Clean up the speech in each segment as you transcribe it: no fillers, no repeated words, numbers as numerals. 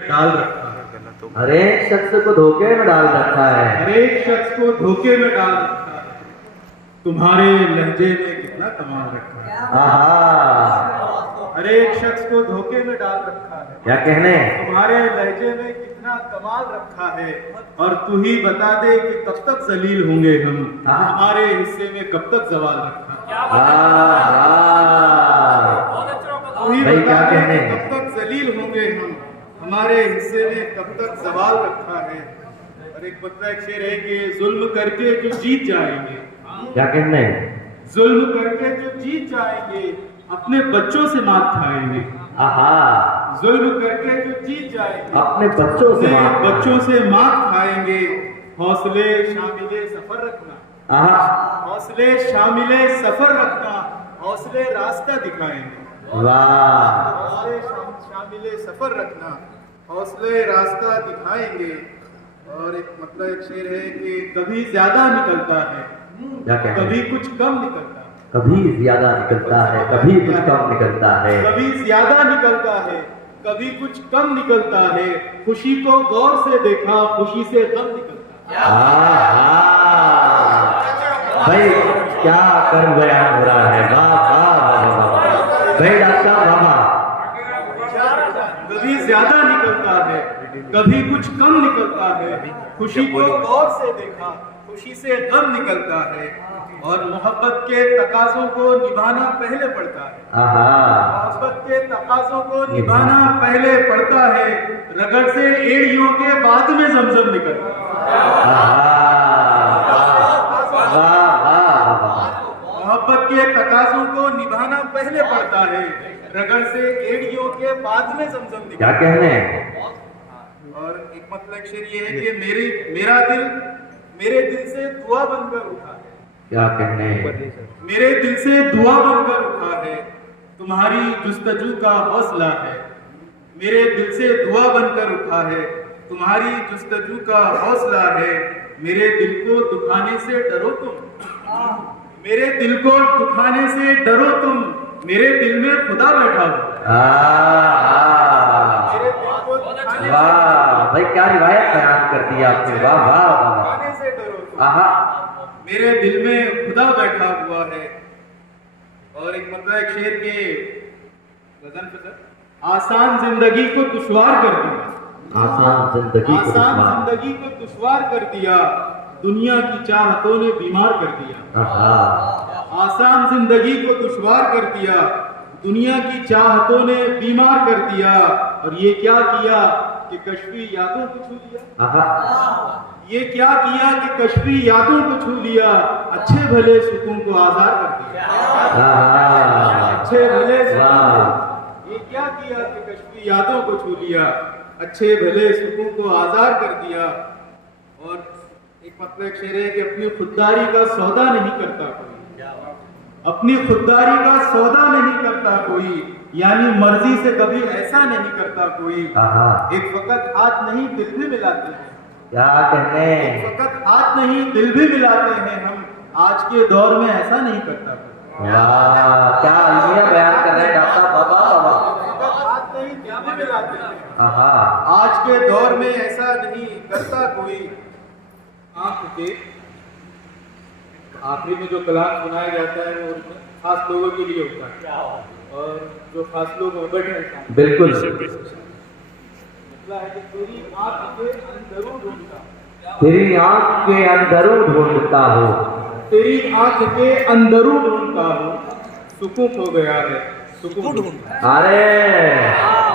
डाल रखा है। हर एक शख्स को धोखे में डाल रखा है। हर एक शख्स को धोखे में डाल रखा है। तुम्हारे लहजे में कितना कमाल रखा है। आहा, हर एक शख्स को धोखे में डाल रखा है। क्या कहने, तुम्हारे लहजे में कितना कमाल रखा है। और तू ही बता दे कि कब तक जलील होंगे हम, हमारे हिस्से में कब तक जवाल रखा है। तू ही भाई बता क्या दे कहने, कि कब तक जलील होंगे हम, हमारे हिस्से में कब तक जवाल रखा है। और एक बतला एक शेर है कि जुल्म करके जो जीत जाएंगे, क्या कहने, जुल्म करके जो जीत जाएंगे अपने बच्चों से मात खाएंगे। आहा, जुल्म करके जो जीत जाएंगे अपने बच्चों से अपने मात बच्चों से मात खाएंगे। हौसले शामिले सफर रखना, आहा, हौसले शामिले सफर रखना, हौसले रास्ता दिखाएंगे। वाह, हौसले शामिले सफर रखना, हौसले रास्ता दिखाएंगे। और एक मतलब एक शेर है कि कभी ज्यादा निकलता है, क्या कहने, कभी कुछ कम निकलता है। कभी ज्यादा निकलता है, कभी कुछ कम निकलता है। कभी ज्यादा निकलता है, कभी कुछ कम निकलता है। खुशी को गौर से देखा, खुशी से गम निकलता है। भाई क्या कर बयान हो रहा है, वाह वाह वाह वाह। भाई डॉक्टर साहब बाबा, कभी ज्यादा निकलता है, कभी कुछ कम निकलता है। खुशी को गौर से देखा, खुशी से गम निकलता है। और मोहब्बत के तकाजों को निभाना पहले पड़ता है। आहा, मोहब्बत के तकाजों को निभाना पहले पड़ता है। रगड़ से एड़ियों के बाद में जमजम निकलता है। मोहब्बत के तकाजों को निभाना पहले पड़ता है। रगड़ से एड़ियों के बाद में जमजम क्या निकलता कहने, है। और एक मतलब शेर ये है कि मेरे दिल से दुआ बनकर उठा है। क्या कहने, मेरे दिल से दुआ बनकर उठा है, तुम्हारी जुस्तजू का हौसला है। मेरे दिल से दुआ बनकर उठा है, तुम्हारी जुस्तजू का हौसला है। मेरे दिल को दुखाने से डरो तुम, मेरे दिल को दुखाने से डरो तुम, मेरे दिल में खुदा बैठा हो। मेरे दिल को दुखाने से वाह भाई, क्या रिवायत बयान कर दी आपने, वाह वाह वाह। दुखाने से डरो तुम, आहा, मेरे दिल में खुदा बैठा हुआ है। और एक मतलब एक शेर के वजन पे सर, आसान जिंदगी को दुश्वार कर दिया, आसान जिंदगी को आसान दुश्वार। जिंदगी को दुश्वार कर दिया, दुनिया की चाहतों ने बीमार कर दिया। आहा, आसान जिंदगी को दुश्वार कर दिया, दुनिया की चाहतों ने बीमार कर दिया। और ये क्या किया कि कश्फी यादों को छू लिया। आहा, ये क्या किया कि कश्फी यादों को छू लिया, अच्छे भले सुकून को आज़ाद कर दिया। आहा, अच्छे भले वाह, सुकून, ये क्या किया कि कश्फी यादों को छू लिया, अच्छे भले सुकून को आज़ाद कर दिया। और एक मतलब एक शेर है कि अपनी खुददारी का सौदा नहीं करता कोई, अपनी खुददारी का सौदा नहीं करता कोई, यानी मर्जी से कभी ऐसा नहीं करता कोई। आहा, एक वक्त हाथ नहीं दिल भी मिलाते हैं, क्या कहने, एक वक्त हाथ नहीं दिल भी मिलाते हैं हम, आज के दौर में ऐसा नहीं करता कोई। वाह, क्या अलमिया बयान कर रहे हैं डॉक्टर साहब, बाबा बाबा। एक वक्त हाथ नहीं दिल भी मिलाते हैं, आहा, आज के दौर में ऐसा नहीं करता कोई। आंख के आखिरी में जो कलाम सुनाया जाता है वो खास लोगों के लिए होता है, और जो खास लोग बैठे हैं बिल्कुल, है कि तेरी आंख के अंदरों ढूंढता, तेरी आंख के अंदरों ढूंढता हो, तेरी आंख के अंदरों ढूंढता हो, सुकून हो गया है, सुकून ढूंढता। अरे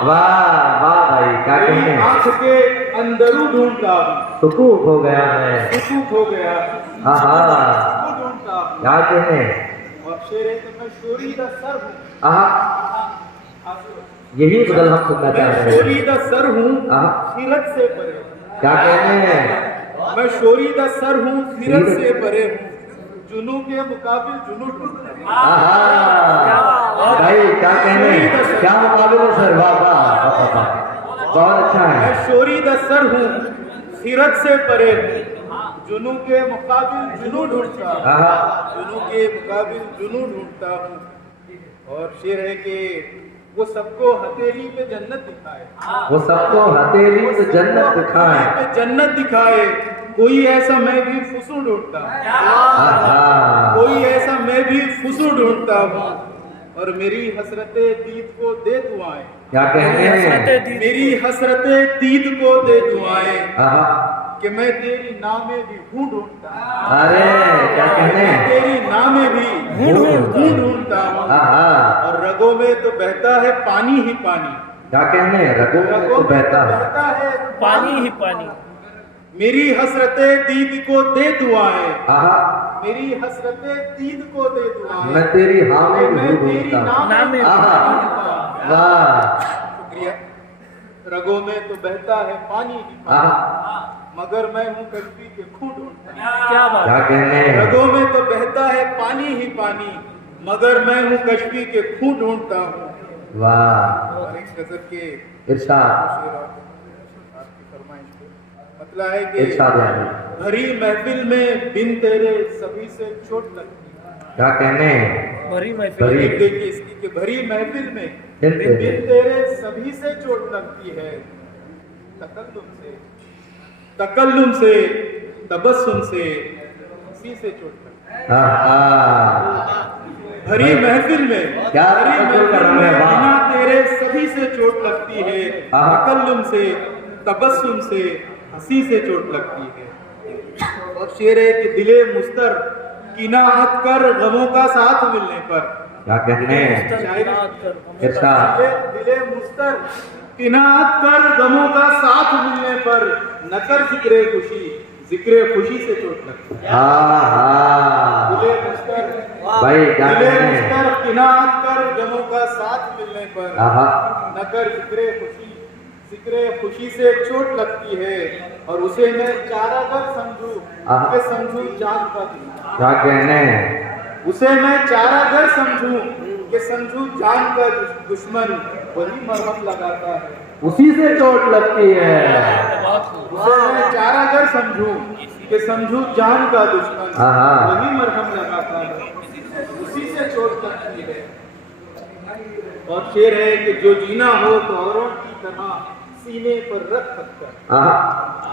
वाह वाह भाई, क्या तेरी कहने, आंख के अंदरों ढूंढता हूँ, सुकून हो गया है। सुकून हो गया, आहा, सुकून ढूंढता हूँ। क्या कहने, और शेर है कि मैं शोरीदा सर हूँ, आहा, यही बदल हम सुनना चाह मैं रहे हैं। शोरीदा सर हूँ आहा, खीरत से परे, क्या कहने, मैं शोरीदा सर हूँ खीरत से परे हूँ, जुनू के मुकाबिल जुनू ढूंढता हूँ। आहा, भाई क्या कहने, क्या मुकाबले है सर, वाह वाह वाह वाह, बहुत अच्छा है। मैं शोरीदा सर हूँ खीरत से परे हूँ, जुनू के मुकाबिल जुनू ढूंढता हूँ, आहा, जुनू के मुकाबिल जुनू ढूंढता हूँ। और शेर है कि वो सबको हथेली पे जन्नत दिखाए, वो सबको हथेली पे जन्नत दिखाए। पे जन्नत दिखाए। कोई ऐसा मैं भी फुसू ढूंढता, आहा। कोई ऐसा मैं भी फुसू ढूंढता हूँ, और मेरी हसरते दीद को दे दुआएं। क्या कहने हैं? मेरी हसरते दीद को दे दुआएं, आहा। कि मैं तेरी नामे भी हूँ ढूंढता, अरे क्या कहने हैं? तेरी नामे भी हूँ ढूंढता हूँ, आहा। और रगों में तो बहता है पानी ही पानी। क्या कहने हैं? रगों में तो बहता है है पानी ही पानी। मेरी हसरते दीद को दे दुआएं, आहा। मेरी हसरते दीद को दे दुआएं, मैं तेरी हाँ में मैं भी तेरी ढूंढता हूँ। नामे भी आहा। ढूंढता। वाह। शुक्रिया। रगों में तो बहता है पानी ही पानी, आहा। मगर मैं हूँ कश्ती के खून ढूंढता। क्या बात क्या कहने हैं? रगों में तो बहता है पानी ही पानी, मगर मैं हूँ कश्ती के खून ढूंढता हूँ। वाह। और एक गजल के इरशाद। शेर और आपकी फरमाइश पे मतलब है कि इरशाद है। भरी महफिल में बिन तेरे सभी से चोट लगती है। क्या कहने हैं? भरी महफिल। भरी। एक देखिए इसकी कि भरी महफिल में बिन तेरे। बिन तेरे सभी से चोट लगती है। तकल्लुम से तबस्सुम से हंसी से चोट लगती है। आहा। भरी महफिल में क्या भरी तकल्लुम महफिल कर में रहे हैं? वाह। बिना तेरे सभी से चोट लगती है। आहा। तकल्लुम से तबस्सुम से हंसी से चोट लगती है। और शेर है कि दिले मुस्तर किनात कर गमों का साथ मिलने पर। क्या कहने हैं? इरशाद। दिले मुस्तर किनात कर गमों का साथ मिलने पर, न कर जिक्रे खुशी से चोट लगती है। आहा। दिले मुस्तर भाई क्या दिले कहने हैं? मुस्तर किनात कर गमों का साथ मिलने पर, आहा। न कर जिक्रे खुशी से चोट लगती है। और उसे मैं चारागर समझूं आहा। कि समझूं जान का दुश्मन। क्या कहने हैं? उसे मैं चारागर समझूं कि समझूं जान का दुश्मन, वही मरहम लगाता है। उसी से चोट लगती है। उसे मैं चारागर समझूं कि समझूं जान का दुश्मन, आहा। वही मरहम लगाता है। उसी से चोट लगती है। और शेर है कि जो जीना हो तो औरों की तरह सीने पर रख पत्थर। आहा।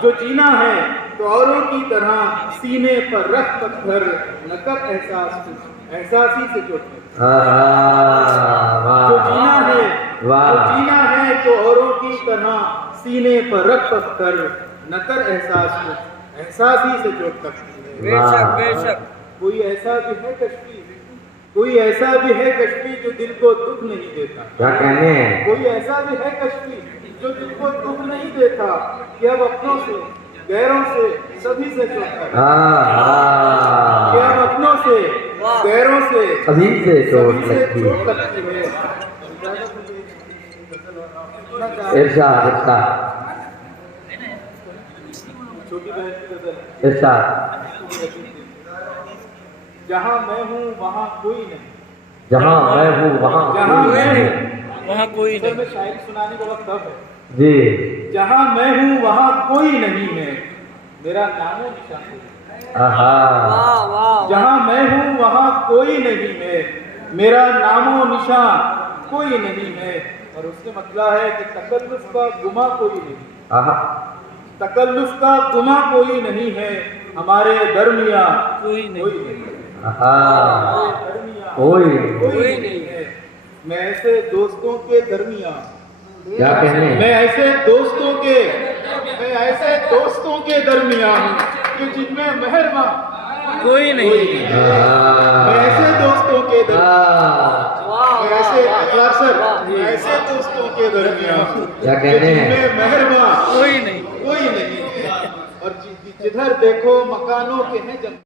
जो जीना है तो औरों की तरह सीने पर रख पत्थर, न कर एहसास ही से चोट लगती है। आहा। जो जीना है वाह। जो जीना है तो औरों की तरह सीने पर रख पत्थर, न कर एहसास ही से चोट लगती है। बेशक बेशक। कोई ऐसा भी है कश्ती जो दिल को दुख नहीं देता। क्या कहने हैं? कोई ऐसा भी है कश्ती जो दिल को दुख नहीं देता, कि अब अपनों से गैरों से सभी से चोट लगती है। आहा। कि अब अपनों से गैरों से सभी से चोट सभी से लगती चोट है। लगती है। इरशाद। इरशाद। छोटी बहन की गजल। इरशाद। जहाँ मैं हूँ वहाँ कोई नहीं। जहाँ मैं हूँ वहाँ जहाँ कोई मैं नहीं। हूँ वहाँ कोई सर नहीं। में शायरी सुनाने का वक्त अब है। जी। जहाँ मैं हूँ वहाँ कोई नहीं है, मेरा नामो निशान कोई नहीं। आहा। जहाँ मैं हूँ वहाँ कोई नहीं है, मेरा नामो निशान कोई नहीं है। और उससे मतलब है कि तकल्लुफ का गुमा कोई नहीं। आहा। तकल्लुफ का गुमा कोई नहीं है, हमारे दरमिया कोई नहीं। कोई नहीं है। आहा। हमारे दरमिया कोई नहीं है। मैं ऐसे दोस्तों के दरमिया क्या कहने हैं? मैं ऐसे दोस्तों के दरमिया हूँ कि जिनमें मेहरमा कोई नहीं। मैं ऐसे दोस्तों के आहा। ऐसे दोस्तों के दरमिया हूँ क्या कि कहने हैं? जिनमें मेहरमा कोई नहीं। कोई नहीं है। और जिधर देखो मकानों के हैं जंगल।